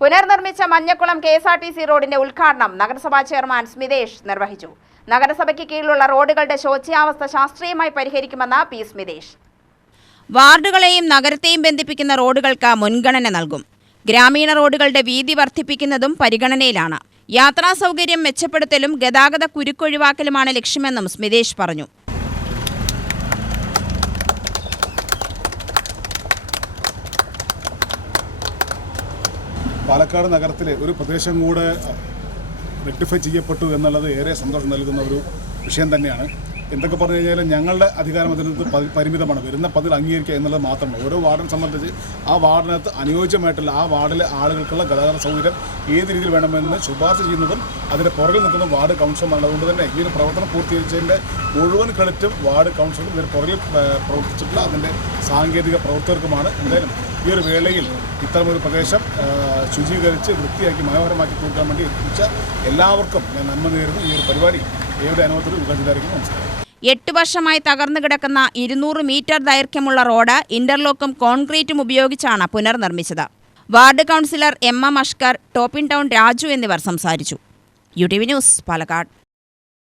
പുനർനിർമ്മിച്ച Manjakkulam KSRTC റോഡിന്റെ ഉദ്ഘാടനം നഗരസഭാ ചെയർമാൻ സ്മിതേഷ് നിർവഹിച്ചു. നഗരസഭയ്ക്ക് കീഴിലുള്ള റോഡുകളുടെ ശോച്യാവസ്ഥ ശാസ്ത്രീയമായി പരിഹരിക്കുമെന്ന് P. സ്മിതേഷ്. വാർഡുകളെയും നഗരത്തെയും ബന്ധിപ്പിക്കുന്ന റോഡുകൾക്ക് മുൻഗണന നൽകും. ഗ്രാമീണ റോഡുകളുടെ വീതി വർദ്ധിപ്പിക്കുന്നതും പരിഗണനയിലാണ്. യാത്രാ സൗകര്യം മെച്ചപ്പെടുത്തലും ഗതാഗത കുരുക്കൊഴിവാക്കലുമാണ് ലക്ഷ്യമെന്നും സ്മിതേഷ് പറഞ്ഞു. പാലക്കാട് നഗരത്തിലെ ഒരു പ്രദേശം കൂടെ റെക്ടിഫൈ ചെയ്യപ്പെട്ടു എന്നുള്ളത് ഏറെ സന്തോഷം നൽകുന്ന ഒരു വിഷയം തന്നെയാണ്. എന്തൊക്കെ പറഞ്ഞു കഴിഞ്ഞാൽ ഞങ്ങളുടെ അധികാരം അതിനകത്ത് പരിമിതമാണ്. വരുന്ന പതിൽ അംഗീകരിക്കുക എന്നുള്ളത് മാത്രമാണ്. ഓരോ വാർഡിനെ സംബന്ധിച്ച് ആ വാർഡിനകത്ത് അനുയോജ്യമായിട്ടുള്ള ആ വാർഡിലെ ആളുകൾക്കുള്ള ഗതാഗത സൗകര്യം ഏത് രീതിയിൽ വേണമെന്ന് ശുപാർശ ചെയ്യുന്നതും അതിൻ്റെ പുറകിൽ നിൽക്കുന്ന വാർഡ് കൗൺസിലർമാരാണ്. അതുകൊണ്ട് തന്നെ ഈ ഒരു പ്രവർത്തനം പൂർത്തീകരിച്ചതിൻ്റെ മുഴുവൻ ക്രെഡിറ്റും വാർഡ് കൗൺസിലറും ഇതിന് പുറകിൽ പ്രവർത്തിച്ചിട്ടുള്ള അതിൻ്റെ സാങ്കേതിക പ്രവർത്തകർക്കുമാണ്. എന്തായാലും ഈ ഒരു വേളയിൽ ഇത്തരമൊരു പ്രദേശം ശുചീകരിച്ച് വൃത്തിയാക്കി മനോഹരമാക്കി തീർക്കാൻ വേണ്ടി എത്തിച്ച എല്ലാവർക്കും ഞാൻ നന്മ നേരുന്നു. ഈ ഒരു പരിപാടി ഏവരുടെ അനുഭവത്തിലും ഉദ്ഘാടനത്തിലായിരിക്കും. നമസ്കാരം. 8 വർഷമായി തകർന്നു കിടക്കുന്ന 200 മീറ്റർ ദൈർഘ്യമുള്ള റോഡ് ഇന്റർലോക്കും കോൺക്രീറ്റും ഉപയോഗിച്ചാണ് പുനർനിർമ്മിച്ചത്. Ward councillor MM Ashkar, ടോപ്പിൻ town Raju എന്നിവർ സംസാരിച്ചു. UTV news, Palakkad.